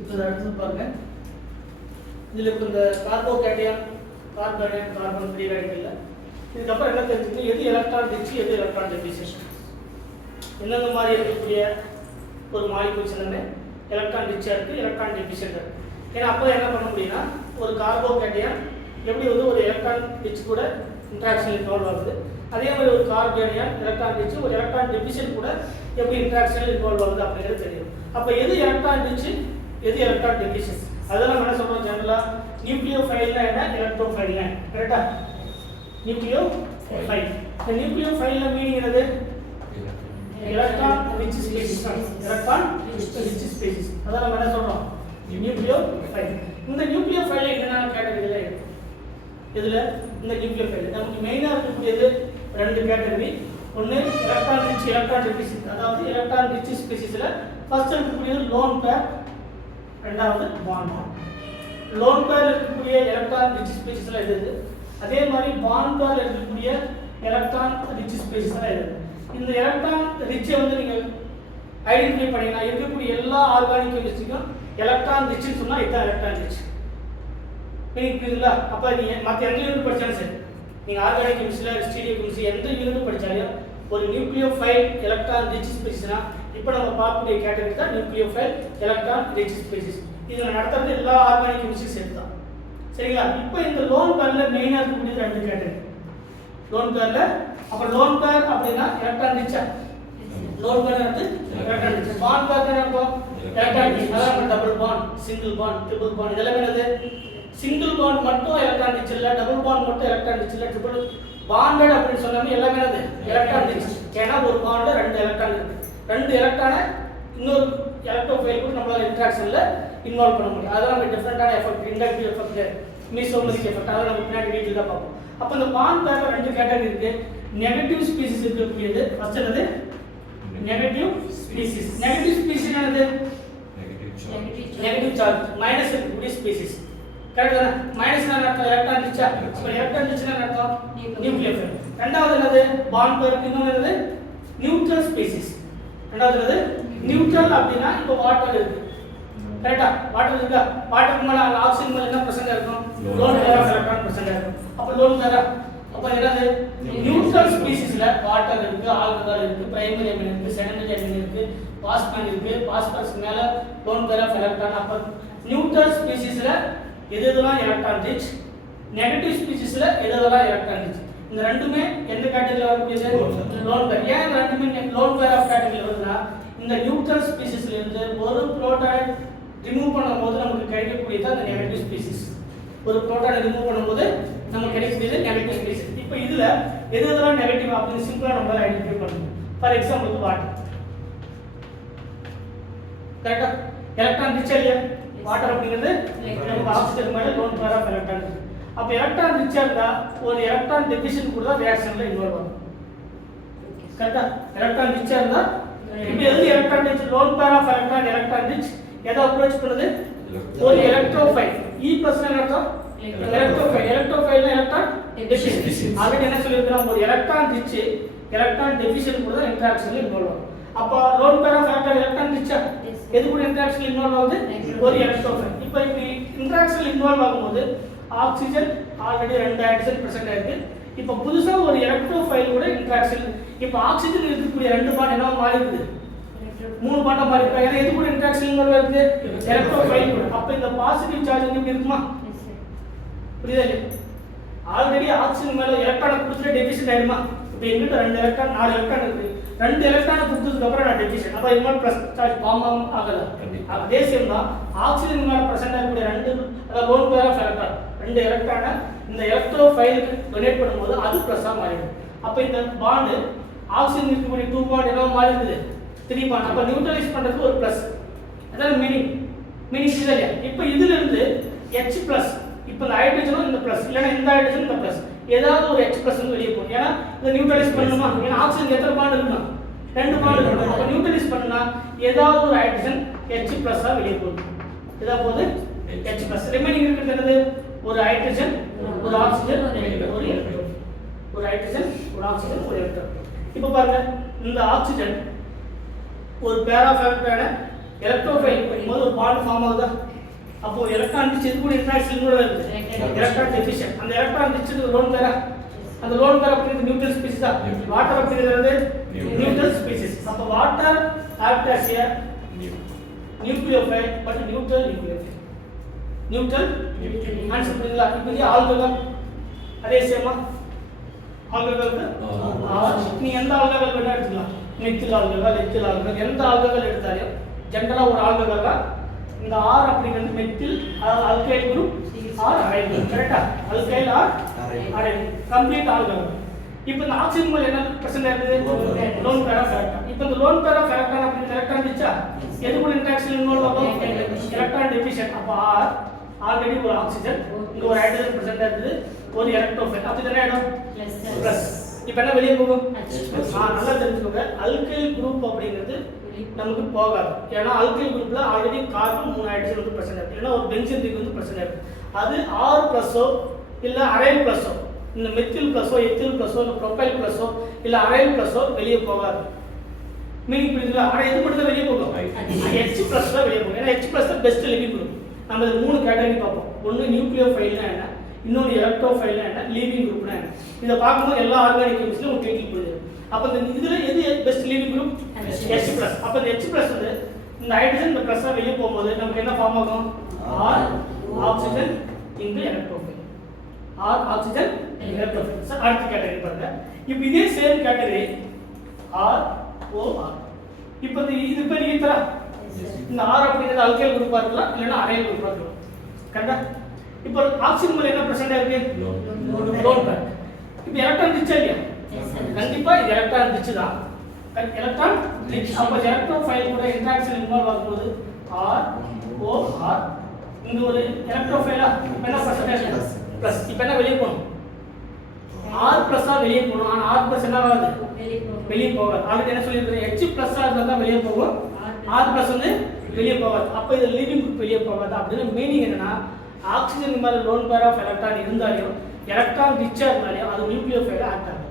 இப்போ அடுத்து பாருங்க, இதில் இப்போ இந்த கார்போகேட்டையான் கார்பன் ஃப்ரீ ரேடிக்கல்ல இதுக்கப்புறம் என்ன தெரிஞ்சுக்கணும், எது எலக்ட்ரான் ரிச் எது எலக்ட்ரான் டெபிசிட், எந்தெந்த மாதிரி இருக்கக்கூடிய ஒரு மாலிகூல்ஸ் எல்லாமே எலக்ட்ரான் ரிச்சாக இருக்குது, எலக்ட்ரான் டெபிசிட் இருக்குது. ஏன்னா அப்போ என்ன பண்ண முடியும்னா, ஒரு கார்போகேட்டையான் எப்படி வந்து ஒரு எலக்ட்ரான் ரிச் கூட இன்ட்ராக்ஷன் இன்வால்வ் ஆகுது, அதே மாதிரி ஒரு கார்பேனியான் எலக்ட்ரான் ரிச் ஒரு எலக்ட்ரான் டெபிசிட் கூட எப்படி இன்ட்ராக்ஷன் இன்வால்வ் ஆகுது அப்படிங்கிறது தெரியும். அப்போ எது எலக்ட்ரான் ரிச் எது எலக்ட்ரான் டெபிசிட் அதெல்லாம் என்ன சொல்கிறோம் ஜெனரலாக, நியூக்ளியோஃபைல்னா என்ன, எலக்ட்ரோஃபைல்னா கரெக்டா, நியூக்ளியோஃபைல். இந்த நியூக்ளியோஃபைல்ல மீனிங் என்னது, electron rich species, electron rich species அதான் நம்ம என்ன சொல்றோம், நியூக்ளியோஃபைல். இந்த நியூக்ளியோஃபைல்ல என்னென்ன கேட்டகரியில இருக்கு, இதுல இந்த நியூக்ளியோஃபைல் நமக்கு மெயினா இருக்கக்கூடியது ரெண்டு கேட்டகரி. ஒன்று எலக்ட்ரான் ரிச் எலக்ட்ரான் டெபிசிட், அதாவது எலக்ட்ரான் ரிச் ஸ்பீசிஸ்ல ஃபர்ஸ்ட் இருக்கக்கூடியது லோன் பேர், ரெண்டாவது பாண்ட் பேர். லோன் பேர் இருக்கக்கூடிய எலக்ட்ரான் ரிச் ஸ்பீசிஸ்ல இது, அதே மாதிரி பாண்ட் பேர் இருக்கக்கூடிய எலக்ட்ரான் ரிச் ஸ்பீசிஸ்ல இது. இந்த எலக்ட்ரான் ரிச்சை வந்து நீங்க ஐடென்டிஃபை பண்ணீங்கன்னா இருக்கக்கூடிய எல்லா ஆர்கானிக் கெமிஸ்ட்ரிக்கும் எலக்ட்ரான் ரிச்னு சொன்னா இதுதான் எலக்ட்ரான் ரிச். புரியுதுங்களா? அப்ப நீங்க மற்ற எந்த யூனிட் படிச்சாலும் சரி, நீங்க ஆர்கானிக் கெமிஸ்ட்ரியில ஸ்டீரியோ கெமிஸ்ட்ரி எந்த யூனிட் படிச்சாலும் ஒரு நியூக்ளியோஃபைல் எலக்ட்ரான் ரிச் ஸ்பீசிஸ்னா இப்போ நம்ம பார்க்கக்கூடிய கேட்டகரி தான் நியூக்ளியோஃபைல் எலக்ட்ரான் ரிச் ஸ்பீசிஸ். இதில் நடத்துறது எல்லா ஆர்கானிக் கெமிஸ்ட்ரி சேர்த்து தான். சரிங்களா? இப்போ இந்த லோன் பேர்ல மெயினாக இருக்கக்கூடியது ரெண்டு கேட்டகரி. லோன் பேர்ல அப்ப லோன் பேர் அப்படினா எலக்ட்ரான் ரிச்சா, லோன் பேர் வந்து எலக்ட்ரான் ரிச். பாண்ட் பேர் என்ன, எலக்ட்ரான் ரிச். அதான் double bond, single bond, triple bond இதெல்லாம் என்னது, சிங்கிள் பாண்ட் மட்டும் எலக்ட்ரான் ரிச் இல்ல, டபுள் பாண்ட் மட்டும் எலக்ட்ரான் ரிச் இல்ல, ட்ரிபிள் பாண்டட் அப்படினு சொன்னாலே எல்லாமே என்னது எலக்ட்ரான் ரிச். ஏனா ஒரு பாண்ட்ல ரெண்டு எலக்ட்ரான் இருக்கு, ரெண்டு எலக்ட்ரானை இன்னொரு எலக்ட்ரோஃபைல் கூட நம்மளால இன்டராக்ஷன்ல இன்வால்வ் பண்ண முடியும். அதெல்லாம் நம்ம டிஃபரண்டான effect, inductive effect, mesomeric effect அதெல்லாம் நம்ம பின்னாடி டீடைலா பார்ப்போம். அப்ப இந்த பாண்ட் பேர்ல ரெண்டு கேட்டகரி இருக்கு. நெகட்டிவ் ஸ்பீசிஸ் இருக்கக்கூடியது ஃபர்ஸ்ட் என்னது, நெகட்டிவ் ஸ்பீசிஸ். நெகட்டிவ் ஸ்பீசிஸ் என்னது, நெகட்டிவ் சார்ஜ் மைனஸ் இருக்கக்கூடிய ஸ்பீசிஸ். கரெக்ட்டா? மைனஸ் என்ன அர்த்தம், எலக்ட்ரான் ரிச்சா. அப்ப எலக்ட்ரான் ரிச்னா என்ன அர்த்தம், நியூக்ளியோஃபைல். ரெண்டாவது என்னது, பாண்ட் பேர். இன்னொரு என்னது, நியூட்ரல் ஸ்பீசிஸ். ரெண்டாவது என்னது, நியூட்ரல் அப்படினா இப்போ வாட்டர் இருக்கு, கரெக்ட்டா? வாட்டர் இருக்கா, வாட்டருக்கு மேல ஆக்ஸிஜன் மேல என்ன பிரசன்ட் இருக்கும், loan pair of electron present இருக்கும். அப்ப லோன் பேர் அப்ப என்னது, நியூட்ரல் ஸ்பீசிஸ்ல வாட்டர் இருக்கு, ஆல்கஹால் இருக்கு, பிரைமரி அமீன் இருக்கு, செகண்டரி அமீன் இருக்கு, பாஸ்பேட் இருக்கு, பாஸ்பரஸ் மேல லோன் பேர் ஆஃப் எலக்ட்ரான். அப்ப நியூட்ரல் ஸ்பீசிஸ்ல எதெல்லாம் எலக்ட்ரான் ரிச், நெகட்டிவ் ஸ்பீசிஸ்ல எதெல்லாம் எலக்ட்ரான் ரிச். இந்த ரெண்டுமே எந்த கேட்டகரியில வரக்கூடியது, லோன் பேர். ஏன் இந்த ரெண்டுமே லோன் பேர் ஆஃப் கேட்டகரியில வருதுன்னா, இந்த நியூட்ரல் ஸ்பீசிஸ்ல இருந்து ஒரு புரோட்டான் ரிமூவ் பண்ணும்போது நமக்கு கிடைக்கக்கூடியது அந்த நெகட்டிவ் ஸ்பீசிஸ். ஒரு புரோட்டானை ரிமூவ் பண்ணும்போது நமக்கு கிடைக்கக்கூடியது நெகட்டிவ் ஸ்பீசிஸ். இப்போ இதுல எதெல்லாம் நெகட்டிவ் அப்படின்னு சிம்பிளா நம்மளால ஐடென்டிஃபை பண்ணணும். ஃபார் எக்ஸாம்பிள் வாட்டர், கரெக்ட்டா? எலக்ட்ரான் ரிச் இல்லையா, வாட்டர் அப்படிங்கிறது நமக்கு ஆக்சிஜன் மேல லோன் பேர் ஆஃப் எலக்ட்ரான் இருக்கு. அப்ப எலக்ட்ரான் ரிச்சா இருந்தா ஒரு எலக்ட்ரான் டெபிசிட் கூட ரியாக்ஷன்ல இன்வால்வ் ஆகும், கரெக்ட்டா? எலக்ட்ரான் ரிச்சா இருந்தா இப்போ எது electron rich, lone pair of electron rich எதை அப்ரோச் பண்ணுது, ஒரு எலக்ட்ரோஃபைல். E+ என்ன அர்த்தம், எலக்ட்ரோஃபைல். எலக்ட்ரோஃபைல்னா எலக்ட்ரான் டெபிசிட். ஆல்ரெடி என்ன சொல்லிருக்கோம், ஒரு எலக்ட்ரான் ரிச் எலக்ட்ரான் டெபிசிட் கூட இன்டராக்ஷன்ல இன்வால்வ் ஆகும். அப்ப லோன் பேர் ஆஃப் எலக்ட்ரான் ரிச்சா எது கூட இன்டராக்ஷன்ல இன்வால்வ் ஆகுது, ஒரு எலக்ட்ரோஃபைல். இப்போ இப்படி இன்டராக்ஷன்ல இன்வால்வ் ஆகும்போது ஆக்ஸிஜன் ஆல்ரெடி 2 ஹைட்ரஜன் பிரசன்ட் ஆயிருக்கு. இப்போ புதுசா ஒரு எலக்ட்ரோஃபைல் கூட இன்டராக்ஷன். இப்போ ஆக்ஸிஜன் இருக்கக்கூடிய 2 பாண்ட் என்ன மாறி இருக்குது, 3 பாண்டா மாறி இருக்கு. ஏன்னா எது கூட இன்டராக்ஷன் இன்வால்வ் ஆகுது, எலக்ட்ரோஃபைல் கூட. அப்ப இந்த பாசிட்டிவ் சார்ஜ் எப்படி இருக்குமா, புரியுதா இல்லையா? ஆல்ரெடி ஆக்ஸிஜன் மேல எலக்ட்ரானை கொடுத்துட்டு டெபிசிட் ஆயிடுமா. இப்போ எங்கிட்ட 2 எலக்ட்ரான் 4 எலக்ட்ரான் இருக்கு, 2 எலக்ட்ரானை கொடுத்ததுக்கு அப்புறம் நான் டெபிசிட். அப்ப இது மாதிரி பிளஸ் சார்ஜ் ஃபார்ம் ஆகல. அதே சேம் தான் ஆக்ஸிஜன் மேல பிரசன்ட் ஆகக்கூடிய 2 அதாவது லோன் பேர் ஆஃப் எலக்ட்ரான் 2 எலக்ட்ரானை இந்த எலக்ட்ரோஃபைலுக்கு டொனேட் பண்ணும்போது அது பிளஸ்ஸா மாறிடும். அப்ப இந்த பாண்ட் ஆக்ஸிஜன் இருக்கக்கூடிய 2 பாண்ட் என்ன மாறி இருக்குது, 3 பாண்ட். அப்ப நியூட்ரலைஸ் பண்றதுக்கு ஒரு பிளஸ், அதான் மீனிங் புரியுதா இல்லையா? இப்போ இதுல இருந்து H+, இப்போ இந்த ஹைட்ரஜனும் இந்த பிளஸ் இல்லனா இந்த ஹைட்ரஜன் இந்த பிளஸ் ஏதாவது ஒரு H+ வெளியே போகும். ஏன்னா இத நியூட்ரலைஸ் பண்ணனுமா, ஏன்னா ஆக்ஸிஜன் எத்தனை பாண்ட் இருக்கணும், 2 பாண்ட் இருக்கணும். அப்ப நியூட்ரலைஸ் பண்ணா ஏதாவது ஒரு ஹைட்ரஜன் H+ ஆ வெளியே போகுது. இதா போகுது H+. ரிமைனிங் இருக்குது என்னது, ஒரு ஹைட்ரஜன் ஒரு ஆக்ஸிஜன் ஒரு எலக்ட்ரான், ஒரு ஹைட்ரஜன் ஒரு ஆக்ஸிஜன் ஒரு எலக்ட்ரான். இப்போ பாருங்க, இந்த ஆக்ஸிஜன் ஒரு பேர் ஆஃப் எலக்ட்ரானை எலக்ட்ரோஃபைல் பண்ணும்போது ஒரு பாண்ட் ஃபார்ம் ஆகுதா? அப்போ எலக்ட்ரான் ரிச் எது கூட இன்டராக்ஷன் கூட இருக்கு, எலக்ட்ரான் டெஃபிஷியன்ட். அந்த எலக்ட்ரான் ரிச் லோன் பேரா, அந்த லோன் பேர் அப்படிங்கிறது நியூட்ரல் ஸ்பீசிஸ் தான். வாட்டர் அப்படிங்கிறது நியூட்ரல் ஸ்பீசிஸ். அப்போ water act as a nucleophile but neutral nucleophile. Neutral answer புரியுதா? இப்போ இது ஆல்கஹால் அதே சேமா ஆல்கஹாலுக்கு நீ எந்த ஆல்கஹால் வேணா எடுத்துக்கலாம். மெத்தில் ஆல்கஹால், எத்தில் ஆல்கஹால், எந்த ஆல்கஹால் எடுத்தாலும் ஜெனரலா ஒரு ஆல்கஹால் தான். இந்த R அப்படிங்கிறது methyl alkyl group or aryl group. கரெக்ட்டா? Alkyl or aryl complete alcohol. இப்போ இந்த ஆக்சிஜன் மோல் என்ன பிரசன்ட் இருக்குது? Lone pair of electron. இப்போ இந்த லோன் பேர் ஆஃப் எலக்ட்ரான் அப்படிங்கிற எலக்ட்ரான் ரிச்சா எது கூட இன்டராக்ஷன் இன்வால்வ் ஆகும்? Electron deficient. அப்போ R ஆல்ரெடி ஒரு ஆக்சிஜன், இங்க ஒரு ஹைட்ரஜன் பிரசன்ட் இருக்குது, ஒரு எலக்ட்ரோஃபைல். அப்ப இது என்ன ஆயிடும்? பிளஸ். இப்போ என்ன வெளியே போகும்? நல்லா தெரிஞ்சுக்கோங்க. அல்கைல் குரூப் அப்படிங்கிறது நமக்கு போகாது. ஏன்னா அல்கைல் குரூப்ல ஆல்ரெடி கார்பன் 3 ஹைட்ரஜன் வந்து பிரசன்ட் இருக்கு. இல்லைன்னா ஒரு பென்சீன் ரிங் வந்து பிரசன்ட் இருக்கு. அது R பிளஸோ இல்ல அரைல் பிளஸோ, இந்த மெத்தில் பிளஸோ எத்தில் பிளஸோ இல்ல ப்ரோபைல் பிளஸோ இல்ல அரைல் பிளஸோ வெளியே போகாது. மீனிங் புரியுதுங்களா? ஆனா எது மட்டும் தான் வெளியே போகும்? H பிளஸ் தான் வெளியே போகும். ஏன்னா H பிளஸ் தான் பெஸ்ட் லிவிங் குரூப். நம்ம 3 கேட்டகரி பார்ப்போம். ஒன்னு நியூக்ளியோஃபைல்னா என்ன, இன்னொரு எலக்ட்ரோஃபைல்னா என்ன, லீவிங் குரூப்னா என்ன. இத பாக்கும்போது எல்லா ஆர்கானிக் கெமிஸ்ட்ரியும் ஒரு டைட்டில் புரியுது. அப்ப இந்த இதுல எது பெஸ்ட் லீவிங் குரூப்? H+. அப்ப இந்த H+ வந்து இந்த ஹைட்ரஜன் இந்த பிளஸ்ஸா வெளிய போகும்போது நமக்கு என்ன ஃபார்ம் ஆகும்? R oxygen into electrophile. R oxygen electrophile. So அடுத்த கேட்டகரி பாருங்க. இப்போ இதே same category R O R. இப்போ இது பேர் ஈத்தரா. இந்த R அப்படிங்கிறது அல்கைல் குரூப்பா இருக்கலாம் இல்லனா அரைல் குரூப்பா இருக்கலாம். கரெக்ட்டா? இப்போ ஆக்சிஜன் மோல் என்ன பிரசன்ட் இருக்கு? Lone pair. இப்போ எலக்ட்ரான் ரிச் இல்லையா? கண்டிப்பா இது எலக்ட்ரான் ரிச் தான். Electron rich. அப்ப எலக்ட்ரோஃபைல் கூட இன்டராக்ஷன் இன்வால்வ் ஆகும்போது R O R இங்க ஒரு எலக்ட்ரோஃபைலா என்ன பர்சன்டேஜ் பிளஸ். இப்போ என்ன வெளிய போணும்? R பிளஸ்ஸா வெளிய போணும். ஆனா R பிளஸ் என்ன ஆகாது? வெளிய போகாது. ஆல்ரெடி என்ன சொல்லிருக்கேன்? H பிளஸ்ஸா இருந்தா தான் வெளிய போகும். R பிளஸ் வந்து வெளிய போகாது. அப்ப இது லீவிங் குரூப் வெளிய போகாது. அப்படின மீனிங் என்னன்னா ஆக்ஸிஜன் மேல லோன் பேர் ஆஃப் எலக்ட்ரான் இருந்தாலும் எலக்ட்ரான் ரிச்சா இருந்தாலும் அது நியூக்ளியோஃபைலா ஆக்ட் ஆகும்.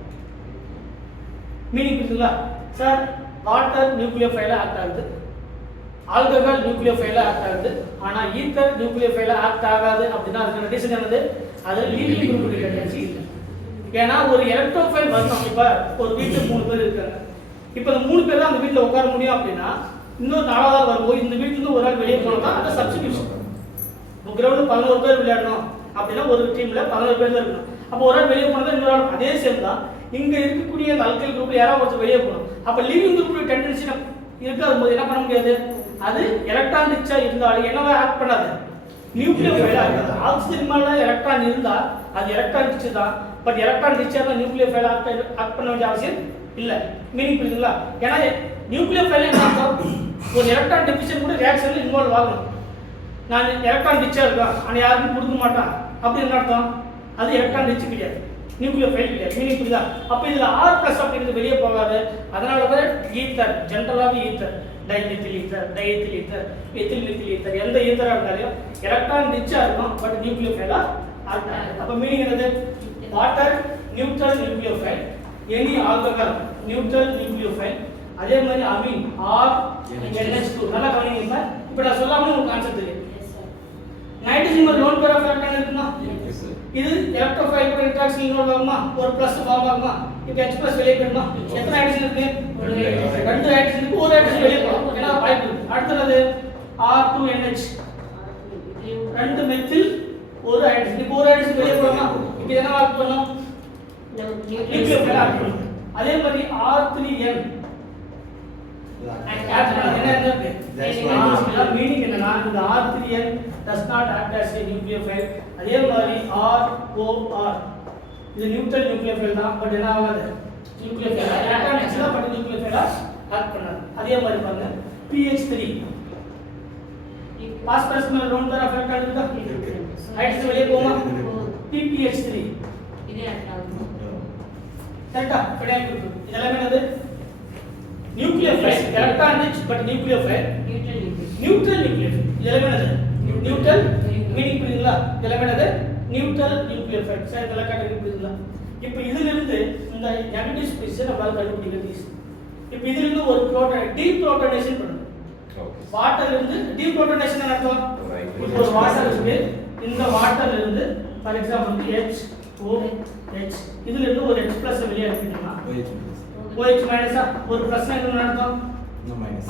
மீனிங் புரியுதுங்களா? சார் வாட்டர் நியூக்ளியோஃபைலா ஆக்ட் ஆகுது, ஆல்கஹால் நியூக்ளியோஃபைலா ஆக்ட் ஆகுது, ஆனா ஈத்தர் நியூக்ளியோஃபைலா ஆக்ட் ஆகாது. அப்படின்னா அதுக்கான ரீசன் என்னது? அது லீவிங் குரூப் டெண்டன்சி இல்லை. ஏன்னா ஒரு எலக்ட்ரோஃபைல் வரணும். இப்ப ஒரு வீட்டுல 3 பேர் இருக்காங்க. இப்ப இந்த 3 பேர் தான் அந்த வீட்டுல உட்கார முடியும். அப்படின்னா இன்னொரு 4வது வரும்போது இந்த வீட்டுல இருந்து ஒரு ஆள் வெளியே போனா அது சப்ஸ்டிடியூஷன். கிரவுண்ட் 11 பேர் விளையாடணும் அப்படின்னா ஒரு டீம்ல 11 பேர் தான் இருக்கணும். அப்போ ஒரு ஆள் வெளியே போனா இன்னொரு ஆள் அதே சேம் தான். இங்க இருக்கக்கூடிய அந்த அல்கைல் குரூப்ல யாராவது ஒருத்தர் வெளியே போகணும். அப்ப லீவிங் குரூப் டெண்டன்சி இருக்காத போது என்ன பண்ண முடியாது? அது எலக்ட்ரான் ரிச்சா இருந்தாலும் என்னவா ஆக்ட் பண்ணாது? நியூக்ளியோஃபைலா ஆகாது. ஆக்ஸிஜன் மேல எலக்ட்ரான் இருந்தா அது எலக்ட்ரான் ரிச் தான். பட் எலக்ட்ரான் ரிச்சா தான் நியூக்ளியோஃபைலா ஆக்ட் பண்ண வேண்டிய அவசியம் இல்ல. மீனிங் புரியுதுங்களா? ஏன்னா நியூக்ளியோஃபைல் என்ன அர்த்தம்? ஒரு எலக்ட்ரான் டெஃபிஷியன்ட் கூட ரியாக்ஷன்ல இன்வால்வ் ஆகணும். நான் எலக்ட்ரான் ரிச்சா இருக்கேன் ஆனா யாருக்கும் கொடுக்க மாட்டான் அப்படி என்ன அர்த்தம்? அது எலக்ட்ரான் ரிச் கிடையாது, நியூக்ளியோஃபைல் கிடையாது. மீனிங் புரியுதா? அப்ப இதுல R+ அப்படிங்கிறது வெளியே போகாது. அதனால தான் ஈத்தர் ஜெனரலாவே ether, dimethyl ether, diethyl ether, ethyl methyl ether, எந்த ஈத்தரா இருந்தாலும் எலக்ட்ரான் ரிச்சா இருக்கும் பட் நியூக்ளியோஃபைலா ஆக்ட் ஆகாது. அப்ப மீனிங் என்னது? Water neutral nucleophile, any alcohol neutral nucleophile. அதே மாதிரி அமீன் RNH2. நல்லா கவனிங்க. இப்ப நான் சொல்லாம உங்களுக்கு கான்செப்ட் தெரியும். நைட்ரஜன் ஒரு லோன் பேர் ஆஃப் எலக்ட்ரான் இருக்குமா? இது எலக்ட்ரோஃபைல் கூட இன்டராக்ஷன் இன்வால்வ் ஆகுமா? ஒரு பிளஸ் ஃபார்ம் ஆகுமா? இப்போ H+ வெளியே போய்டுமா? எத்தனை ஹைட்ரஜன் இருக்கு? 2 ஹைட்ரஜன் இருக்கு. ஒரு ஹைட்ரஜன் வெளியே போலாம். ஏன்னா வாய்ப்பு இருக்கு. அடுத்தது R2NH 2 மெத்தில் ஒரு ஹைட்ரஜன். இப்போ ஒரு ஹைட்ரஜன் வெளியே போலாமா? இப்போ என்ன ஆக்ட் பண்ணும்? நியூக்ளியோஃபைல் ஆக்ட் பண்ணும். அதே மாதிரி R3N மீனிங் என்னன்னா இந்த R3N does not act as a nucleophile. அதே மாதிரி ROR இது நியூட்ரல் நியூக்ளியோஃபைல் தான் பட் என்ன ஆகாது? நியூக்ளியோஃபைல் எலக்ட்ரான் ரிச் தான் பட் நியூக்ளியோஃபைலா ஆக்ட் பண்ணாது. அதே மாதிரி பாருங்க PH3 பாஸ்பரஸ் மேல லோன் பேர் ஆஃப் எலக்ட்ரான் இருக்கா? ஹைட்ரஜன் வெளியே போகுமா? PPH3 இது ஆக்ட் ஆகுமா? கரெக்ட்டா? ஃபெனைல் குரூப் இதெல்லாம் என்னது? Nucleophile, electron rich but nucleophile, neutral nucleophile. இதெல்லாம் என்னது? நியூட்ரல். மீனிங் புரியுதுங்களா? இதெல்லாம் என்னது? Neutral nucleophile. சரி இதெல்லாம் கேட்டகரி புரியுதுங்களா? இப்போ இதில இருந்து இந்த நெகட்டிவ் ஸ்பீசிஸ் நம்மால கண்டுபிடிக்கிறது ஈஸி. இப்போ இதில இருந்து ஒரு புரோட்டான் டீப்ரோட்டானேஷன் பண்ணணும். வாட்டர்ல இருந்து டீப்ரோட்டனேஷன் அர்த்தம். இப்போ ஒரு வாட்டர் இருக்கு, இந்த வாட்டர்ல இருந்து ஃபார் எக்ஸாம்பிள் வந்து HOH, இதுல இருந்து ஒரு H+ வெளியே எடுத்தீங்கன்னா OH மைனஸா, ஒரு ப்ளஸ் என்ன அர்த்தம்?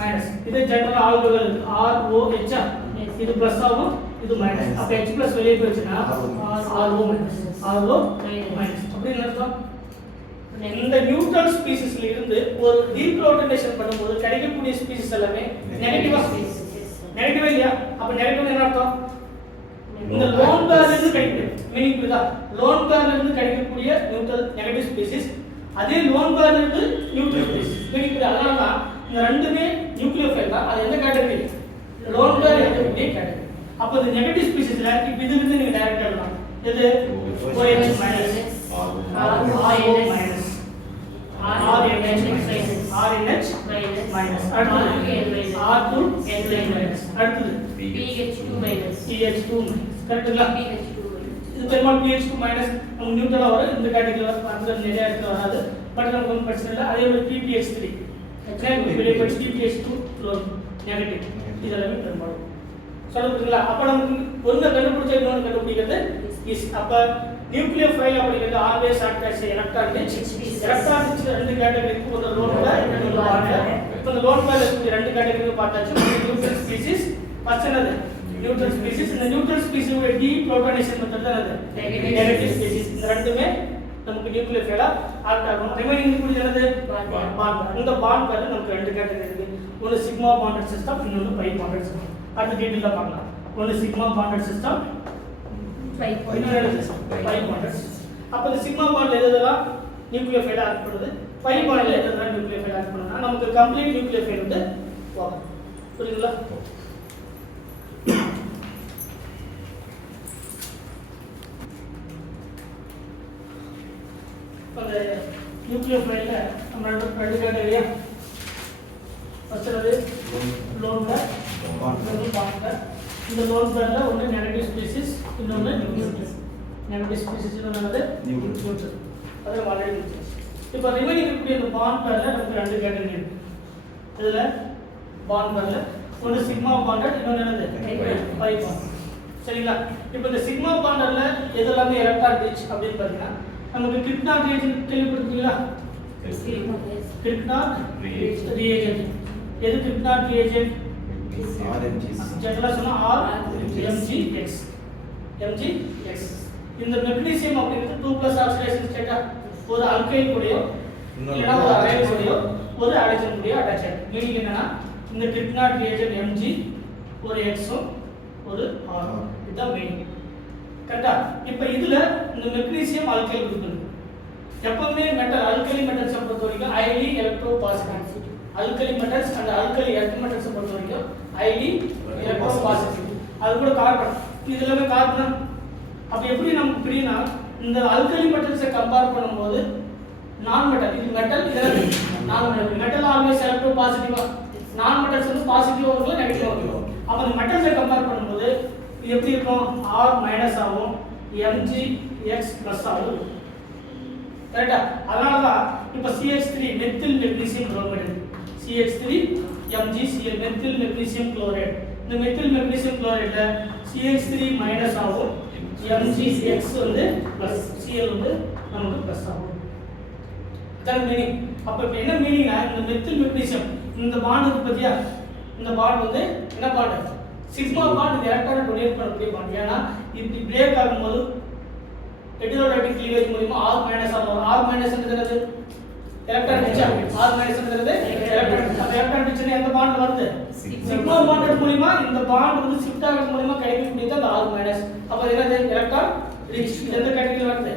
மைனஸ். இது ஜெனரல் ஆல்கஹால் ROH, இது ப்ளஸ் ஆகும், இது மைனஸ். அப்ப H+ வெளியே போயிடுச்சுன்னா RO மைனஸ். அப்படி என்ன அர்த்தம்? இந்த நியூட்ரல் ஸ்பீசிஸ்ல இருந்து ஒரு டீப்ரோட்டனேஷன் பண்ணும்போது கிடைக்கக்கூடிய ஸ்பீசிஸ் எல்லாமே நெகட்டிவா இல்லையா? அப்ப நெகட்டிவ் என்ன அர்த்தம்? இந்த லோன் பேர்ல இருந்து கிடைக்கும் மீனிங் புரியுதா? லோன் பேர்ல இருந்து கிடைக்கக்கூடிய நியூட்ரல் நெகட்டிவ் ஸ்பீசிஸ், அதே லோன் பேர்ல இருந்து நியூட்ரல் ஸ்பீசிஸ் மீனிங் புரியுதா? அதனால தான் இந்த ரெண்டுமே நியூக்ளியோஃபைல் தான். அது எந்த கேட்டகரி? லோன் பேர் இருக்கக்கூடிய கேட்டகரி. அப்ப இந்த நெகட்டிவ் ஸ்பீசிஸ்ல இப்ப இதுல இருந்து நீங்க டைரக்டா எழுதலாம். எது? OH minus RO minus RNH minus, அடுத்து R2 மைனஸ், அடுத்து PH2 மைனஸ், கரெக்ட்டுங்களா? இது பெரும்பாலும் PH2 மைனஸ் நம்ம நியூட்ரலா வரும், இந்த கேட்டகரியில வந்து நிறைய இடத்துல வராது, பட் நமக்கு ஒன்றும் பிரச்சனை இல்லை. அதே மாதிரி PPH3 PPH2 நெகட்டிவ், இதெல்லாமே பெரும்பாலும் சொல்லுங்களா? அப்ப நமக்கு ஒண்ணு கண்டுபிடிச்சா இன்னொன்னு கண்டுபிடிக்கிறது இஸ். அப்ப நியூக்ளியோஃபைல் அப்படிங்கிறது always act as electron rich. Electron rich ரெண்டு கேட்டகரிக்கு, ஒரு லோன் பேர், இன்னொரு வாட்டர். இப்போ இந்த லோன் பேர்ல இருக்க ரெண்டு கேட்டகரிக்கு பார்த்தாச்சு. நியூட்ரல் ஸ்பீசிஸ் ஃபர்ஸ்ட் என்னது? Neutral species. இந்த நியூட்ரல் ஸ்பீசிஸோட டீப்ரோட்டனேஷன் மெத்தட் தான் அது நெகட்டிவ் ஸ்பீசிஸ். இந்த ரெண்டுமே நமக்கு நியூக்ளியோஃபைலா ஆக்ட் ஆகும். ரிமைனிங் இருக்கிறது என்னது? பாண்ட். இந்த பாண்ட் பேர்ல நமக்கு ரெண்டு கேட்டகரி இருக்கு. ஒன்னு சிக்மா பாண்டட் சிஸ்டம், இன்னொன்னு பை பாண்டட் சிஸ்டம். அடுத்த டீடைலா பார்க்கலாம். ஒன்னு சிக்மா பாண்டட் சிஸ்டம், இன்னொரு சிஸ்டம் பை பாண்டட் சிஸ்டம். அப்ப இந்த சிக்மா பாண்ட் எதெல்லாம் நியூக்ளியோஃபைலா ஆக்ட் பண்ணுது, பை பாண்ட்ல எதெல்லாம் நியூக்ளியோஃபைலா ஆக்ட் பண்ணுதுன்னா நமக்கு கம்ப்ளீட் நியூக்ளியோஃபைல் வந்து வரும். புரியுதுங்களா? அந்த நியூக்ளியோஃபைல்ல நம்ம ரெண்டு கேட்டகரியா. ஃபர்ஸ்ட் அது லோன் பேர், இன்னொரு பாண்ட் பேர். இந்த லோன் பேர்ல ஒன்னு நெகட்டிவ் ஸ்பீசிஸ், இன்னொன்னு நியூட்ரல். நெகட்டிவ் ஸ்பீசிஸ் என்னது? நியூட்ரல். அது ஆல்ரெடி முடிச்சாச்சு. இப்போ ரிமைனிங் இருக்கக்கூடிய இந்த பாண்ட் பேர்ல நமக்கு ரெண்டு கேட்டகரி இருக்கு. இதுல பாண்ட் பேர்ல ஒன்னு சிக்மா பாண்டட், இன்னொன்னு என்னது? By bond. சரிங்களா? இப்போ இந்த சிக்மா பாண்டட்ல எதெல்லாம் எலக்ட்ரான் ரிச் அப்படின்னு பாத்தீங்கன்னா நமக்கு கிரிப்டான் ரியேஜென்ட் கேள்விப்பட்டிருக்கீங்களா? Krypton reagent. எது கிரிப்டான் ரியேஜென்ட்? ஜெனரலா சொன்னா RMgX. MgX. இந்த மெக்னீசியம் அப்படிங்கிறது 2+ ஆக்சிடேஷன் ஸ்டேட்டா ஒரு அல்கைல் கூடயோ இல்லனா ஒரு அரைல் கூடயோ ஒரு ஹைட்ரஜன் கூடயோ அட்டாச் ஆயிடும். மீனிங் என்னன்னா இந்த கிரிப்டான் ரியேஜென்ட் Mg ஒரு X ஒரு R, இதுதான் மீனிங். கரெக்ட்டா? இப்போ இதுல இந்த மெக்னீசியம் அல்கைல் குரூப் இருக்கு. எப்பவுமே மெட்டல் அல்கலி மெட்டல்ஸ் பொறுத்த வரைக்கும் highly electro positive. Alkali metals and alkali earth metals பொறுத்த வரைக்கும் ஹைலி எலக்ட்ரோ பாசிட்டிவ். அது கூட கார்பன், இது எல்லாமே கார்பன். அப்ப எப்படி நமக்கு புரியும்னா இந்த அல்கலி மெட்டல்ஸை கம்பேர் பண்ணும்போது நான் மெட்டல், இது மெட்டல், இது நான் மெட்டல். மெட்டல் ஆல்வேஸ் எலக்ட்ரோ பாசிட்டிவா, நான் மெட்டல்ஸ் வந்து பாசிட்டிவா இருக்கும், நெகட்டிவா இருக்கும். அப்ப இந்த மெட்டல்ஸை கம்பேர் பண்ணும்போது இது எப்படி இருக்கும்? R மைனஸ் ஆகும், MgX பிளஸ் ஆகும். கரெக்ட்டா? அதனால தான் இப்போ CH3 methyl magnesium bromide, CH3 MgCl methyl magnesium chloride. இந்த மெத்தில் மெக்னீசியம் குளோரைட்ல CH3 மைனஸ் ஆகும், MgX வந்து பிளஸ், Cl வந்து நமக்கு பிளஸ் ஆகும். இதான் மீனிங். அப்ப என்ன மீனிங்னா இந்த மெத்தில் மெக்னீசியம் இந்த பாண்ட் இருக்கு பாத்தியா, இந்த பாண்ட் வந்து என்ன பாண்ட்? Sigma bond. இந்த எலக்ட்ரானை டொனேட் பண்ணக்கூடிய பாண்ட். ஏன்னா இப்படி பிரேக் ஆகும்போது ஹெட்டரோடைட்டிக் கிளீவேஜ் மூலமா R மைனஸ் ஆகும். R மைனஸ் என்னது? Electron rich. R மைனஸ் என்னது? Electron rich. அந்த எலக்ட்ரான் ரிச் எந்த பாண்ட் வருது? சிக்மா பாண்ட் மூலமா இந்த பாண்ட் வந்து ஷிஃப்ட் ஆகிறது மூலமா கிடைக்கக்கூடியது அந்த R மைனஸ். அப்ப என்னது? Electron rich. இது எந்த கேட்டகரியில வருது?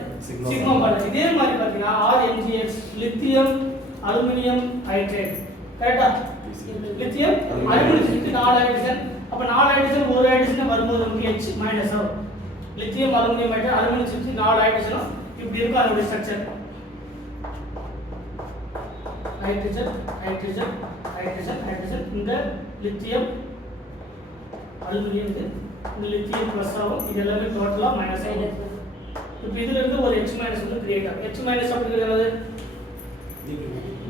Sigma bond. இதே மாதிரி பாத்தீங்கன்னா RMgX லித்தியம் அலுமினியம் ஹைட்ரேட். கரெக்ட்டா? Lithium aluminium 4 hydrogen. அப்ப 4 ஹைட்ரஜன் ஒரு ஹைட்ரஜன் வரும்போது நமக்கு H மைனஸ் ஆகும். லித்தியம் அலுமினியம் ஹைட்ரேட், அலுமினியம் சுத்தி 4 ஹைட்ரஜன் இப்படி இருக்கும் அதோட structure. Hydrogen hydrogen hydrogen hydrogen. இந்த லித்தியம் அலுமினியம் இது இந்த லித்தியம் பிளஸ் ஆகும், இது எல்லாமே டோட்டலா மைனஸ் ஆகும். இப்போ இதுல இருந்து ஒரு H மைனஸ் வந்து கிரியேட் ஆகும். H மைனஸ் அப்படிங்கிறது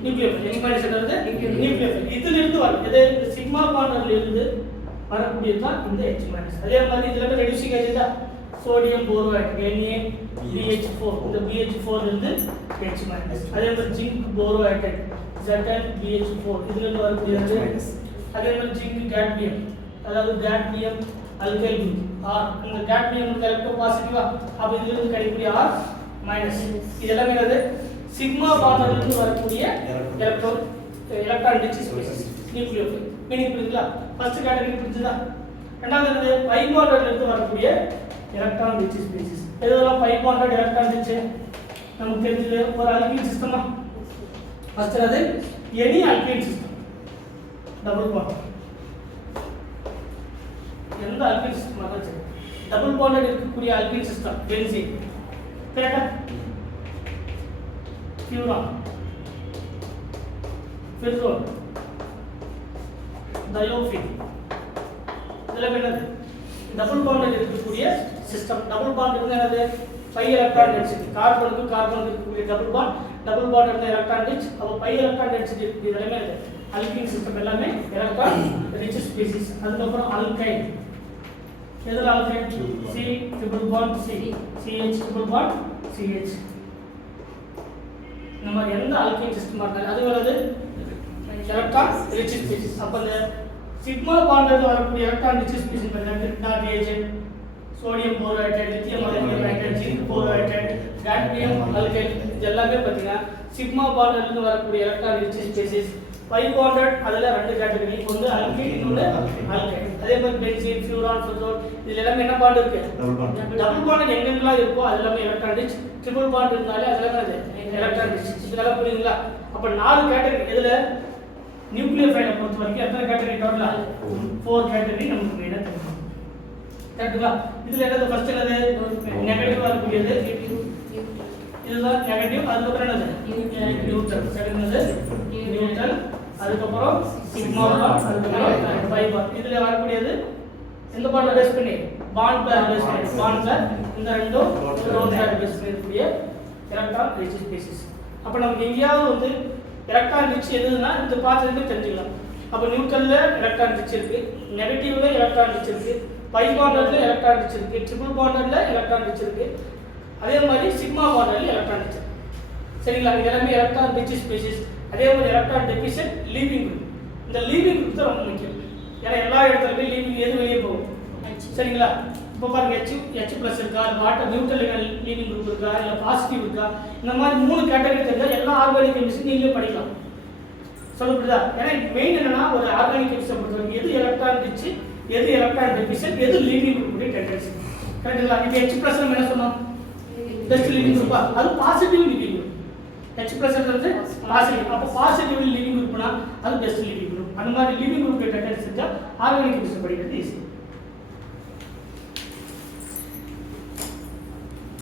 நியூக்ளியோஃபைல். H மைனஸ் என்னது? நியூக்ளியோஃபைல். இதுல இருந்து வரும். இது சிக்மா பாண்ட்ல இருந்து வரக்கூடியது தான் இந்த H மைனஸ். அதே மாதிரி இதுல ரெடியூசிங் ஏஜெண்டா சோடியம் போரோஹைட்ரேட் NaBH4, இந்த BH4 இருந்து H மைனஸ். அதே மாதிரி ஜிங்க் போரோஹைட்ரேட் ZnBH4 இதுல இருந்து வரக்கூடியது. அதே மாதிரி ஜிங்க் கேட்மியம், அதாவது கேட்மியம் அல்கைல் குரூப் R, இந்த கேட்மியம் எலக்ட்ரோ பாசிட்டிவா, அப்ப இதுல இருந்து கிடைக்கக்கூடிய R மைனஸ். இதெல்லாம் என்னது சிக்மா பாண்ட்ல இருந்து வரக்கூடிய electron rich species nucleophile. Meaning புரியுதுங்களா? ஃபர்ஸ்ட் கேட்டகரி புரிஞ்சுதா? ரெண்டாவது பை பாண்ட்ல இருந்து வரக்கூடிய எலக்ட்ரான் ரிச் ஸ்பீசிஸ். எதெல்லாம் பை பாண்ட் எலக்ட்ரான் ரிச் நமக்கு தெரிஞ்சது. ஒரு அல்கீன் சிஸ்டமா ஃபர்ஸ்ட் அது any alkene system double bond. எந்த அல்கீன் சிஸ்டம் ஆச்சு டபுள் பாண்ட் இருக்கக்கூடிய அல்கீன் சிஸ்டம் பென்சீன், கரெக்ட்டா? ஃபியூரான், பென்சோன், தயோஃபின், இதெல்லாம் என்னது டபுள் பாண்ட் இருக்கக்கூடிய சிஸ்டம். டபுள் பாண்ட் வந்து என்னது பை எலக்ட்ரான் டென்சிட்டி, கார்பனுக்கு கார்பன் இருக்கக்கூடிய டபுள் பாண்ட் இருந்த எலக்ட்ரான் ரிச். அப்போ பை எலக்ட்ரான் டென்சிட்டி இதெல்லாமே அல்கீன் சிஸ்டம் எல்லாமே எலக்ட்ரான் ரிச் ஸ்பீசிஸ். அதுக்கப்புறம் அல்கைன், எதுல alkyne C triple bond C, CH triple bond CH. நம்ம எந்த அல்கைன் சிஸ்டமா இருந்தாலும் அது வருது எலக்ட்ரான் ரிச் ஸ்பீசிஸ். அப்ப இந்த சிக்மா பாண்ட்ல வரக்கூடிய எலக்ட்ரான் ரிச் ஸ்பீசிஸ் பார்த்தீங்கன்னா சோடியம் போரோஹைட்ரேட், லித்தியம் அயனைடேட், ஜிங்க் போரோஹைட்ரேட், கேட்மியம் அல்கைல், இதெல்லாமே பார்த்தீங்கன்னா சிக்மா பாண்ட்ல இருந்து வரக்கூடிய electron rich species. Pi bonded அதுல ரெண்டு கேட்டகரி, ஒன்று அல்கைல் இன்னொன்று அல்கைல். அதே மாதிரி பென்சீன், ஃபியூரான், பென்சோல் இதுல எல்லாமே என்ன பாண்ட் இருக்கு டபுள் பாண்ட் எங்கெங்கெல்லாம் இருக்கோ அது எல்லாமே எலக்ட்ரான் ரிச். ட்ரிபிள் பாண்ட் இருந்தாலே அதெல்லாம் என்னது எலக்ட்ரான் ரிச். இதெல்லாம் புரியுதுங்களா? அப்ப 4 கேட்டகரி. இதுல நியூக்ளியோஃபைலை பொறுத்த வரைக்கும் எத்தனை கேட்டகரி டோட்டலா 4 கேட்டகரி நமக்கு மெயினா தெரியும். கரெக்ட்டுங்களா? இதுல என்னது ஃபர்ஸ்ட் என்னது நெகட்டிவ் வரக்கூடியது, இதுதான் நெகட்டிவ். அதுக்கப்புறம் என்னது நியூட்ரல், செகண்ட் என்னது நியூட்ரல், அதுக்கப்புறம் சிக்மா பாண்ட், அதுக்கப்புறம் பை பாண்ட். இதுல வரக்கூடியது எந்த பாண்ட்ல பேஸ் பண்ணி பாண்ட் பேர் பேஸ் பண்ணி பாண்ட்ல இந்த ரெண்டும் லோன் பேர் பேஸ் பண்ணக்கூடிய எலக்ட்ரான் ரிச் ஸ்பீசிஸ். அப்ப நமக்கு எங்கேயாவது வந்து எலக்ட்ரான் ரிச் எதுனா இந்த பார்த்துட்டு தெரிஞ்சுக்கலாம். அப்ப நியூட்ரல்ல எலக்ட்ரான் ரிச் இருக்கு, நெகட்டிவ்ல எலக்ட்ரான் ரிச் இருக்கு, பை பாண்டர்ல எலக்ட்ரான் ரிச் இருக்கு, ட்ரிபிள் பாண்டர்ல எலக்ட்ரான் ரிச் இருக்கு, அதே மாதிரி சிக்மா பாண்டர்ல எலக்ட்ரான் ரிச். சரிங்களா? இது எல்லாமே எலக்ட்ரான் ரிச் ஸ்பீசிஸ். அதே மாதிரி எலக்ட்ரான் டெபிசிட் லீவிங் குரூப். இந்த லீவிங் குரூப் தான் ரொம்ப முக்கியம். ஏன்னா எல்லா இடத்துலயுமே லீவிங் எது வெளியே போகும். சரிங்களா? இப்போ பாருங்க H பிளஸ் இருக்கா, வாட்டர் நியூட்ரல் லீவிங் குரூப் இருக்கா, இல்ல பாசிட்டிவ் இருக்கா, இந்த மாதிரி 3 கேட்டகரி தெரிஞ்சா எல்லா ஆர்கானிக் கெமிஸ்ட்ரி நீங்களே படிக்கலாம். சொல்லப்படுதா? ஏன்னா மெயின் என்னன்னா ஒரு ஆர்கானிக் கெமிஸ்ட்ரி பொறுத்தவரைக்கும் எது எலக்ட்ரான் ரிச், எது எலக்ட்ரான் டெபிசிட், எது லீவிங் குரூப் டெண்டன்சி. கரெக்ட்டுங்களா? இப்போ H பிளஸ் நம்ம என்ன சொன்னோம் பெஸ்ட் லீவிங் குரூப்பா, அது positive leaving group. H plus வந்து பாசிட்டிவ். அப்ப பாசிட்டிவ் லீவிங் குரூப்னா அது பெஸ்ட் லீவிங் குரூப். அந்த மாதிரி லீவிங் குரூப் டெண்டன்சி செஞ்சா ஆர்கானிக் கெமிஸ்ட்ரி படிக்கிறது ஈஸி.